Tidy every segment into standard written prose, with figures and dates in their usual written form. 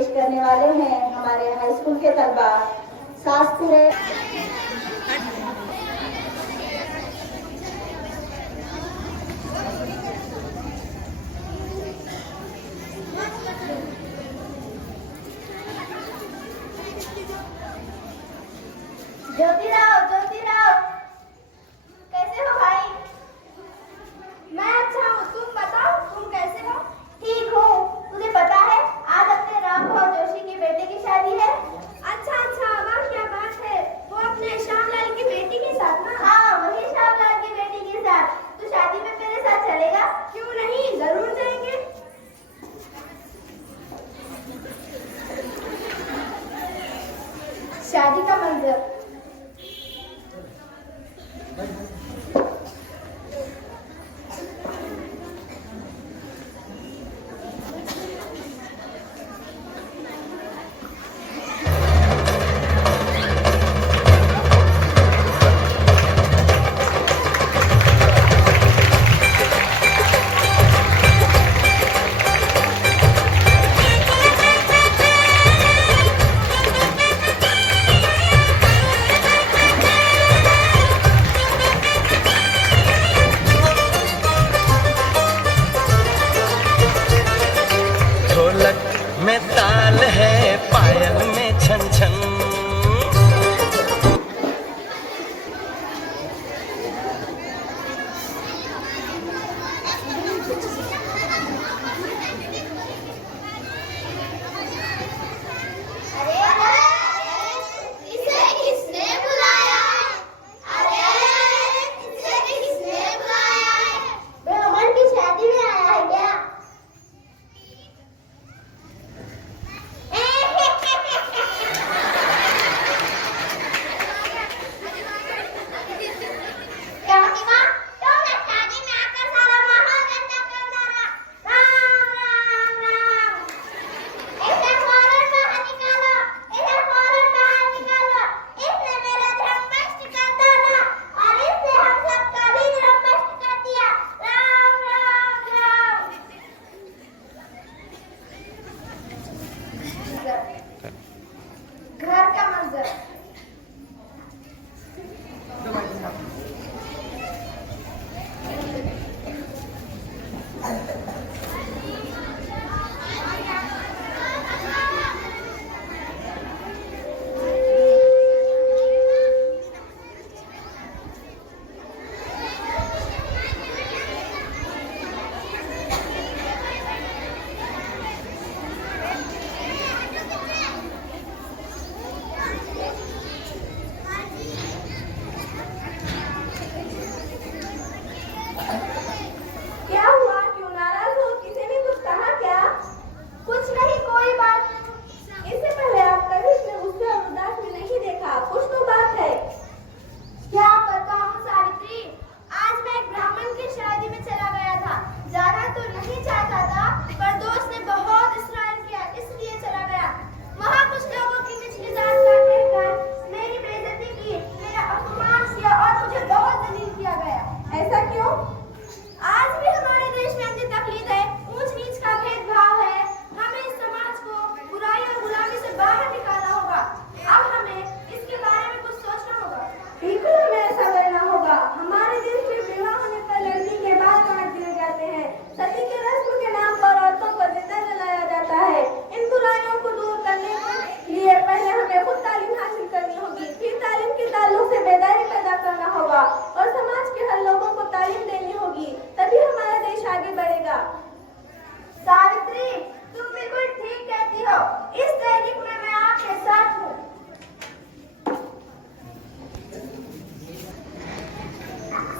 पेश करने वाले हैं हमारे हाई स्कूल के तलबा सासपुरे। ज्योतिराव, ज्योतिराव, कैसे हो भाई? मैं अच्छा हूँ, तुम बताओ, तुम कैसे हो? ठीक हूँ। तुझे पता है आज अपने रामभाऊ जोशी की बेटे की शादी है? अच्छा अच्छा, वाह क्या बात है। वो अपने श्यामलाल की बेटी के साथ ना? हाँ, वही श्यामलाल की बेटी के साथ। तू शादी में मेरे साथ चलेगा? क्यों नहीं, जरूर जाएंगे। शादी का मंजर। में ताल है, पायल में छन छन। घर का मंजर।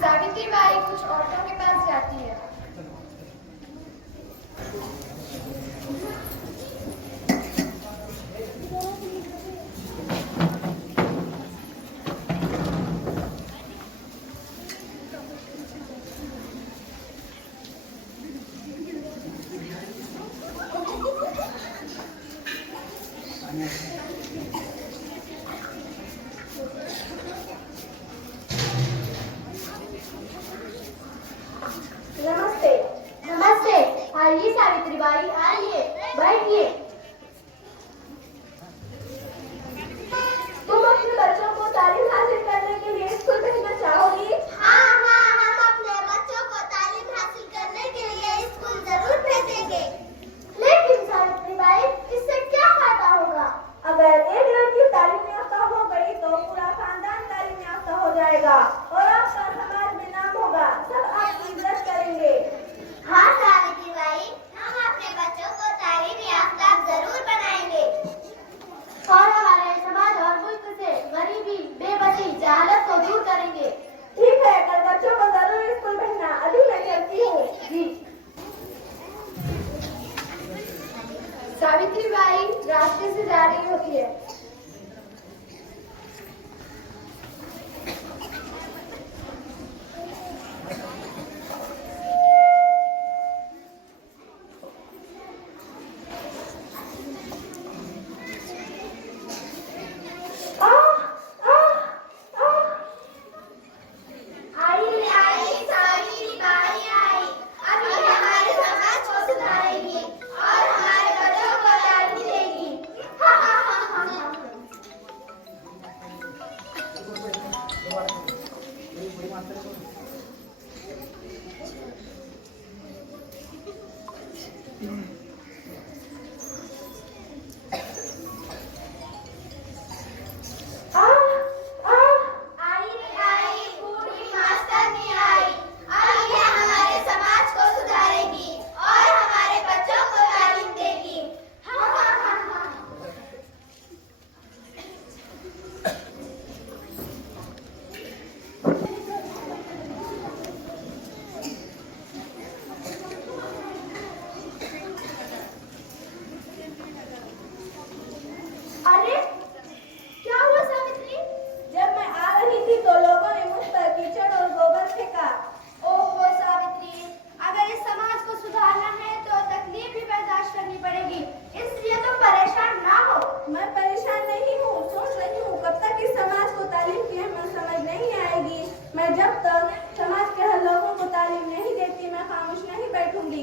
सावित्रीबाई कुछ औरतों के पास जाती है। नमस्ते। नमस्ते। आइए सावित्रीबाई, आइए, बैठिए। मिलेगा और आपका समाज में नाम होगा। सब आपकी इज्जत करेंगे। हाँ सावित्री बाई, हम अपने बच्चों को तालीम याफ्ता जरूर बनाएंगे और हमारे समाज और मुल्क से गरीबी, बेबसी, जहालत को दूर करेंगे। ठीक है, कल बच्चों को जरूर स्कूल भेजना। अभी मैं चलती हूँ। जी। सावित्री बाई रास्ते से जा रही होती है।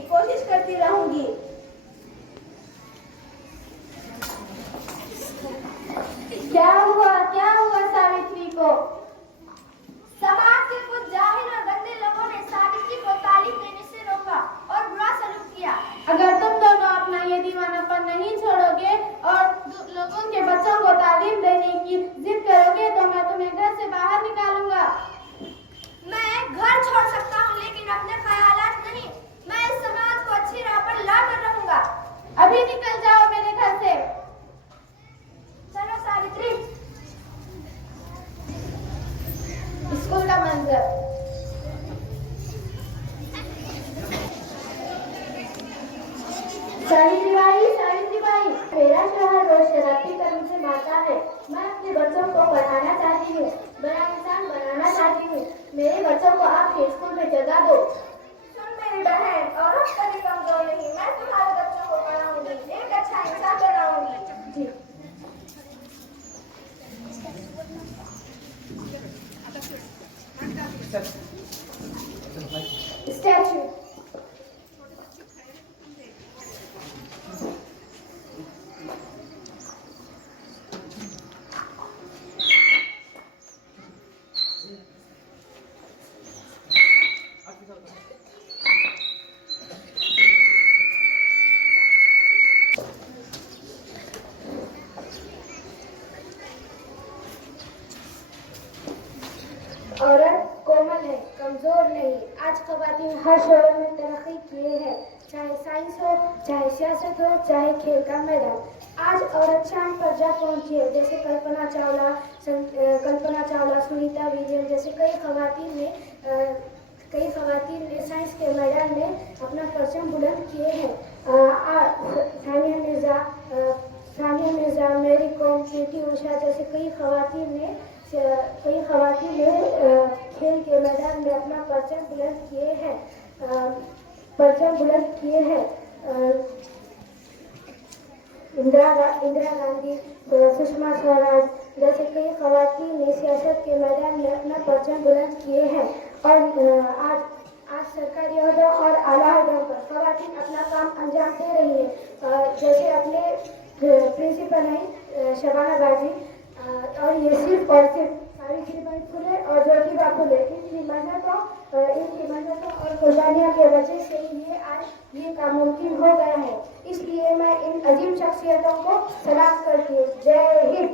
कोशिश करती रहूंगी। क्या हुआ सावित्री को? समाज के कुछ जाहिल और गंदे लोगों ने सावित्री को तालीम देने से रोका और बुरा सलूक किया। अगर तुम दोनों अपना ये दीवानापन नहीं छोड़ोगे और लोगों के बच्चों को तालीम देने की जिद करोगे तो मैं तुम्हें घर से बाहर निकालूंगा। मैं घर छोड़ सकता हूँ लेकिन अपने ख्यालात नहीं। मैं इस समाज को अच्छी राह पर ला कर रहूंगा। अभी निकल जाओ मेरे घर से। चलो सावित्री। स्कूल का मंजर। सावित्री बाई, मेरा शोहर रोज शराबी कर्म से मारता है। मैं अपने बच्चों को पढ़ाना चाहती हूँ, बड़ा इंसान बनाना चाहती हूँ। मेरे बच्चों को आपके स्कूल में जगह दो। सुन मेरी बहन, औरत कभी कमजोर नहीं। मैं तुम्हारे बच्चों को पढ़ाऊंगी, एक अच्छा इंसान बनाऊंगी। जी। स्टैचू। औरत कोमल है, कमजोर नहीं। आज ख़वातीन हर शोबे में तरक्की किए हैं, चाहे साइंस हो, चाहे सियासत हो, चाहे खेल का मैदान। आज औरत चांद पर जा पहुंची है, जैसे कल्पना चावला, सुनीता विलियम जैसे कई ख़वातीन ने साइंस के मैदान में अपना परचम बुलंद किए हैं। सानिया मिर्जा, मैरी कॉम, पीटी उषा जैसे कई ख़वातीन ने खेल के मैदान में अपना परचम बुलंद किए हैं। इंदिरा गांधी, सुषमा स्वराज जैसे कई ख़वातीन ने सियासत के मैदान में अपना परचम बुलंद किए हैं। और आज सरकारी ओहदों और आला ओहदों पर ख़वातीन अपना काम अंजाम दे रही है, जैसे अपने प्रिंसिपल हैं शबाना बाजी। और ये सिर्फ सावित्रीबाई फुले और ज्योतिबा फुले इनकी मेहनतों और कुर्बानियों की वजह से ही आज ये काम मुमकिन हो गया है। इसलिए मैं इन अजीम शख्सियतों को सलाम करती हूँ। जय हिंद।